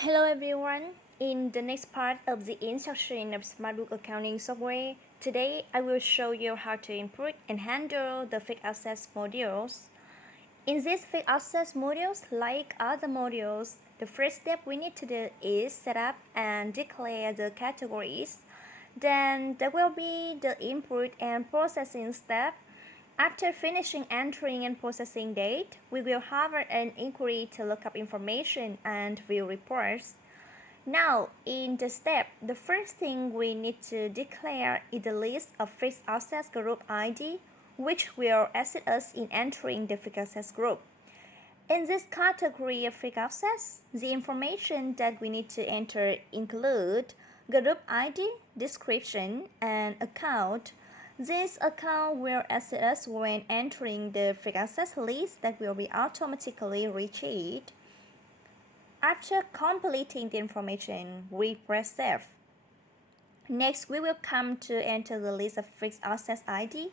Hello everyone. In the next part of the instruction of SmartBook accounting software, today I will show you how to input and handle the fixed assets modules. In these fixed assets modules, like other modules, the first step we need to do is set up and declare the categories. Then there will be the input and processing step. After finishing entering and processing date, we will have an inquiry to look up information and view reports. Now, in the step, the first thing we need to declare is the list of fixed assets group ID, which will assist us in entering the fixed assets group. In this category of fixed assets, the information that we need to enter include group ID, description, and account. This account will assist us when entering the fixed assets list that will be automatically retrieved. After completing the information, we press Save. Next, we will come to enter the list of fixed assets ID.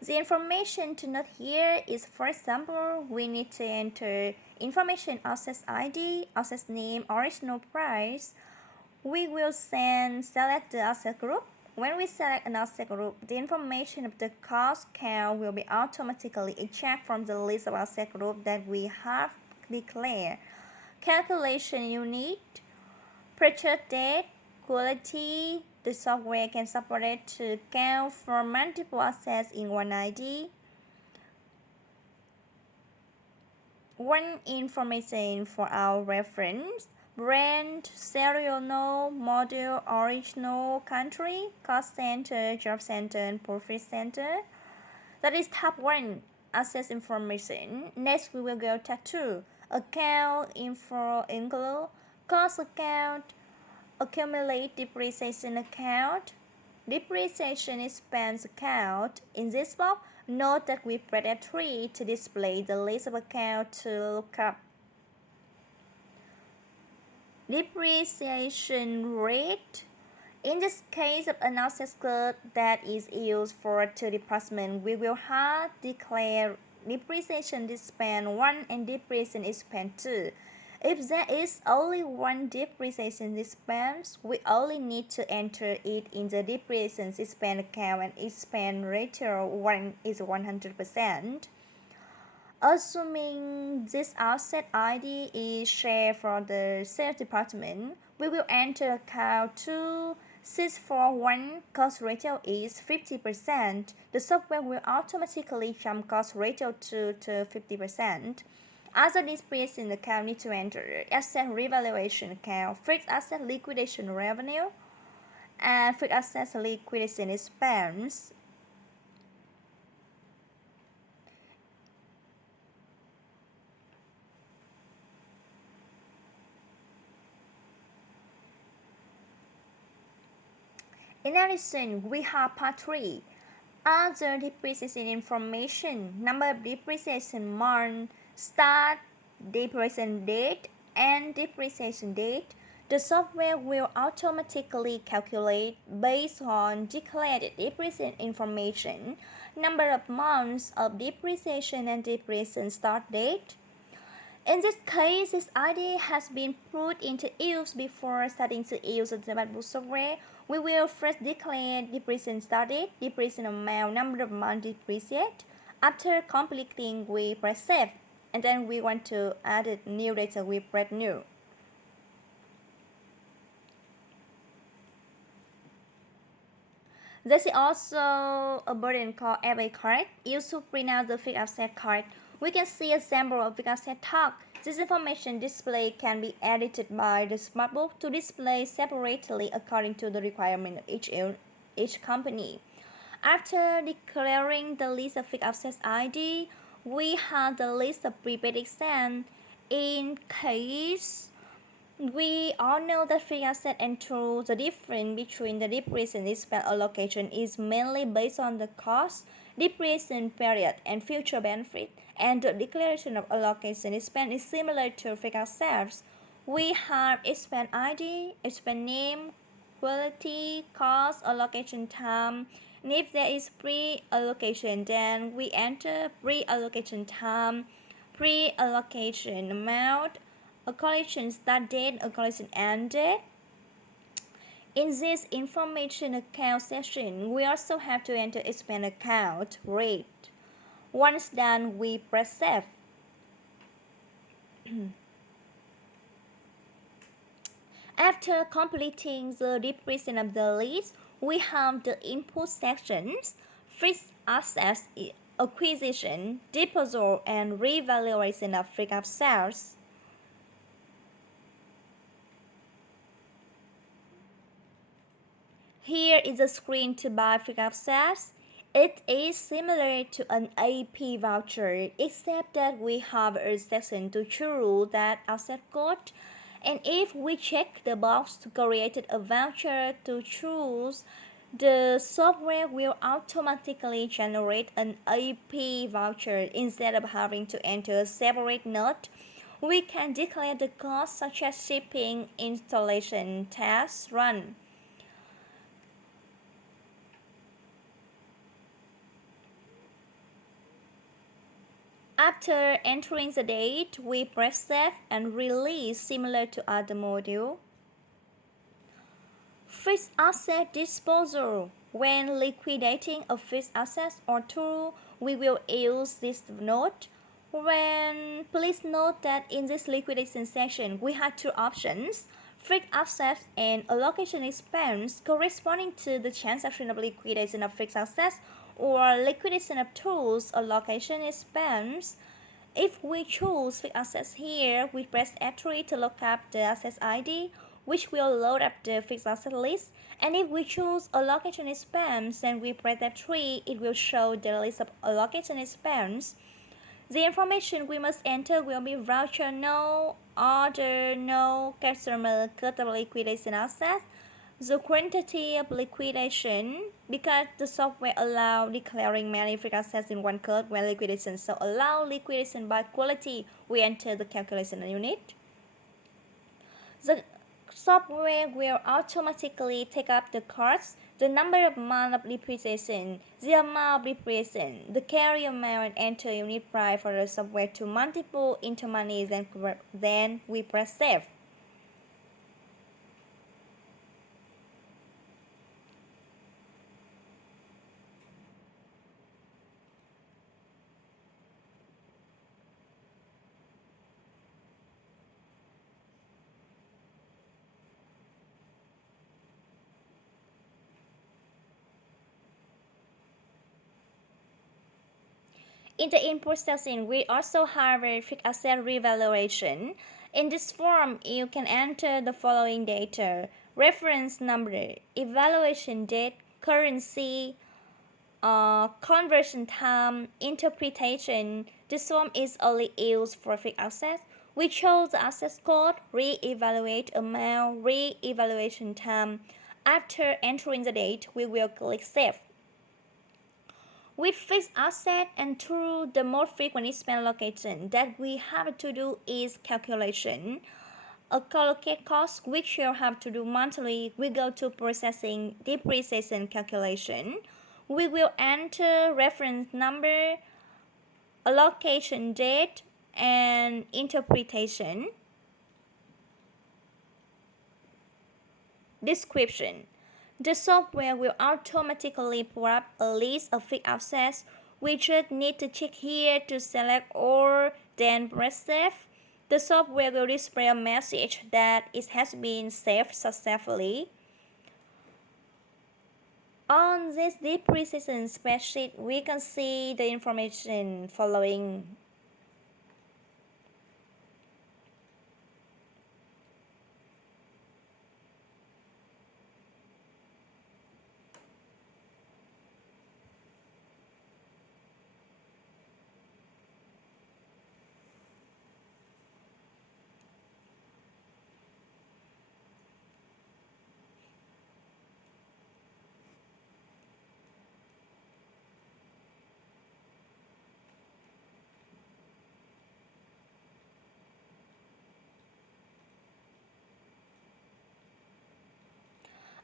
The information to note here is, for example, we need to enter information assets ID, assets name, original price. We will select the asset group. When we select an asset group, the information of the cost count will be automatically extracted from the list of asset group that we have declared. Calculation unit, purchase date, quality. The software can support it to count for multiple assets in one ID. One information for our reference: brand, serial number, model, original, country, cost center, job center, and profit center. That is tab 1, assets information. Next, we will go tab 2, account info include, cost account, accumulate depreciation account, depreciation expense account. In this box, note that we press F3 to display the list of accounts to look up. Depreciation rate. In this case of an asset code that is used for two departments, we will have declare depreciation expense 1 and depreciation expense 2. If there is only one depreciation expense, we only need to enter it in the depreciation expense account and expense ratio 1 is 100%. Assuming this asset ID is shared for the sales department, we will enter account 2641, cost ratio is 50%. The software will automatically jump cost ratio to 50%. Other depreciation account need to enter asset revaluation account, fixed asset liquidation revenue, and fixed asset liquidation expense. In addition, we have part 3, other depreciation information, number of depreciation month, start, depreciation date, and depreciation date. The software will automatically calculate based on declared depreciation information, number of months of depreciation and depreciation start date. In this case, this ID has been put into use before starting to use the SmartBooks software. We will first declare depreciation start date, depreciation amount, number of months depreciate. After completing, we press Save, and then we want to add a new data, we press New. There is also a button called FA card used to print out the fixed asset card. We can see a sample of fixed asset tag. This information display can be edited by the SmartBook to display separately according to the requirement of each company. After declaring the list of fixed assets ID, we have the list of prepaid expense. In case we all know that fixed asset enter the difference between the depreciation expense allocation is mainly based on the cost, depreciation period, and future benefit, and the declaration of allocation expense is similar to fixed assets. We have expense ID, expense name, quality, cost, allocation time, and if there is pre-allocation, then we enter pre-allocation time, pre-allocation amount, a collection start date, a collection end date. In this information account section, we also have to enter expand account rate. Once done, we press save. After completing the description of the list, we have the input sections, fixed assets, acquisition, disposal, and revaluation of fixed assets. Here is a screen to buy fixed assets. It is similar to an AP voucher, except that we have a section to choose that asset code. And if we check the box to create a voucher to choose, the software will automatically generate an AP voucher instead of having to enter a separate note. We can declare the costs such as shipping, installation, test run. After entering the date, we press save and release similar to other module. Fixed asset disposal. When liquidating a fixed asset or tool, we will use this note. Please note that in this liquidation section, we have two options, fixed assets and allocation expense corresponding to the transaction of liquidation of fixed assets or liquidation of tools allocation expense. If we choose fixed assets here, we press F3 to look up the assets ID, which will load up the fixed asset list. And if we choose allocation expense, then we press F3, it will show the list of allocation expense. The information we must enter will be voucher no, order no, customer cut of liquidation assets, the quantity of liquidation, because the software allows declaring many fixed assets in one code when liquidation, so allow liquidation by quality, we enter the calculation unit. The software will automatically take up the cards, the number of months of depreciation, the amount of depreciation, the carry amount, and enter unit price for the software to multiple into money, then we press save. In the input section, we also have a fixed asset revaluation. In this form, you can enter the following data: reference number, evaluation date, currency, conversion time, interpretation. This form is only used for fixed assets. We chose the asset code, re-evaluate amount, re-evaluation time. After entering the date, we will click Save. With fixed asset and through the most frequent expense allocation that we have to do is calculation. Allocate cost, which you'll have to do monthly, we go to processing depreciation calculation. We will enter reference number, allocation date, and interpretation. Description. The software will automatically pull up a list of fixed assets. We just need to check here to select all, then press save. The software will display a message that it has been saved successfully. On this depreciation spreadsheet, we can see the information following.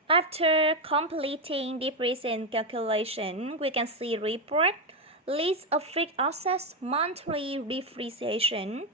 After completing depreciation calculation, we can see report, list of fixed assets, monthly depreciation,